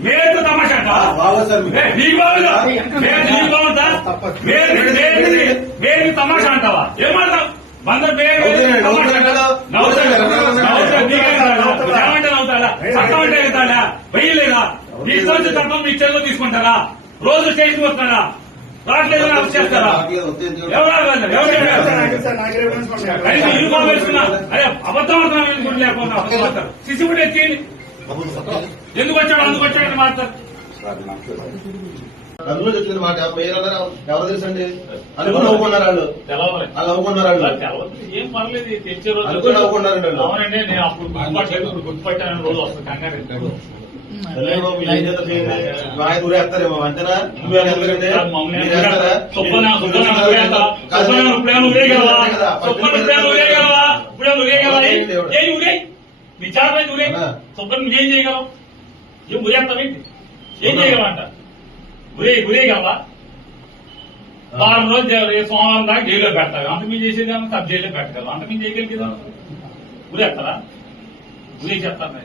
మేతో తమాషా మేరు తమాషా అంటావా ఏమంటావు వంద ఏమంటే అవుతాడా చట్టం అంటే అవుతాడా వెయ్యలేదా మీ ఇష్టం తప్ప మీ చెల్లో తీసుకుంటారా రోజు స్టేషన్ వస్తాడా రావట్లేదని అరెస్ట్ చేస్తారా యూనిఫామ్ వేసుకున్నా అరే అబద్ధం అవుతున్నా లేకపోతే సిసిబుడ్ ఎక్కింది ఎందుకు వచ్చాడు అందుకు వచ్చాడని మాట్లాడతారు అందులో చెప్పింది మాట ఎవరు తెలుసండి అనుకుని నవ్వుకున్నారు వాళ్ళు నవ్వుకున్నారు వాళ్ళు ఏం పర్లేదు తెచ్చే రోజు అనుకుని నవ్వుకున్నారండి వాళ్ళు. అవునండి నేను అప్పుడు గుర్తుపట్టాను రోజు వస్తుంది కంగారు ఊరేస్తారేమో అంతేనా నువ్వేస్తారండి నీ చాలా ఊరే సుబ్బన్ ఏం చేయగలవు ఏం ఊరేస్తావేంటి ఏం చేయగలవంట ఊరేగలవా వారం రోజు సోమవారం దాకా జైల్లో పెడతారు అంత మీరు చేసేది సబ్ జైల్లో పెట్టగలరు అంత మీరు చేయగలిగేదా ఊరేస్తారా ఊరే చెప్తాను